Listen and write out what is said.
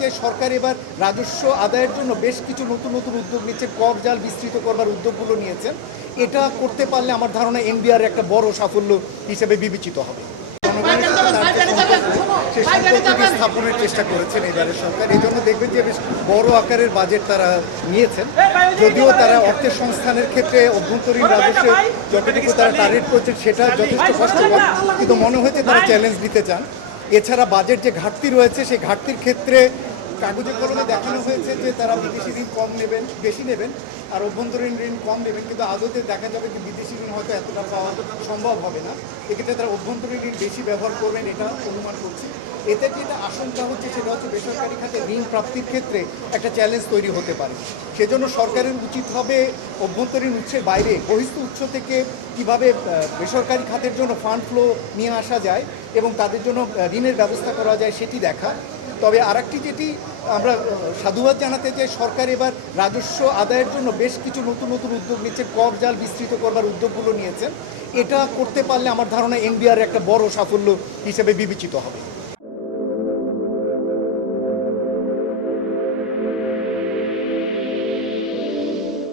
যে সরকার এবার রাজস্ব আদায়ের জন্য বেশ কিছু নতুন নতুন উদ্যোগ নিচ্ছে, কর জাল বিস্তৃত করবার উদ্যোগগুলো নিয়েছেন। এটা করতে পারলে আমার ধারণা এনবিআর একটা বড় সাফল্য হিসেবে বিবেচিত হবে। জনগণের সাথে তার যে সম্পর্ক, সেই সম্পর্ককে স্থাপনের চেষ্টা করেছেন এবারের সরকার। এই জন্য দেখবেন যে বেশ বড় আকারের বাজেট তারা নিয়েছেন। যদিও তারা অর্থের সংস্থানের ক্ষেত্রে অভ্যন্তরীণ রাজস্বে যতটুকু তারা টার্গেট করছেন সেটা যথেষ্ট কষ্টকর, কিন্তু মনে হয়েছে তারা চ্যালেঞ্জ নিতে চান। এছাড়া বাজেট যে ঘাটতি রয়েছে সেই ঘাটতির ক্ষেত্রে কাগজে কলমে দেখানো হয়েছে যে তারা বিদেশি ঋণ কম নেবেন, বেশি নেবেন, আর অভ্যন্তরীণ ঋণ কম নেবেন, কিন্তু আদতে দেখা যাবে যে বিদেশি ঋণ হয়তো এতটা পাওয়া সম্ভব হবে না। এক্ষেত্রে তারা অভ্যন্তরীণ ঋণ বেশি ব্যবহার করবেন, এটা অনুমান করছি। এতে যেটা আশঙ্কা হচ্ছে সেটা হচ্ছে বেসরকারি খাতে ঋণ প্রাপ্তির ক্ষেত্রে একটা চ্যালেঞ্জ তৈরি হতে পারে। সেজন্য সরকারের উচিত হবে অভ্যন্তরীণ উৎসের বাইরে বহিস্থ উৎস থেকে কীভাবে বেসরকারি খাতের জন্য ফান্ড ফ্লো নিয়ে আসা যায় এবং তাদের জন্য ঋণের ব্যবস্থা করা যায় সেটি দেখা। তবে আরেকটি যেটি আমরা সাধুবাদ জানাতে চাই, সরকার এবার রাজস্ব আদায়ের জন্য বেশ কিছু নতুন নতুন উদ্যোগ নিচ্ছে, কর জাল বিস্তৃত করবার উদ্যোগগুলো নিয়েছেন। এটা করতে পারলে আমার ধারণা এনবিআর একটা বড় সাফল্য হিসেবে বিবেচিত হবে।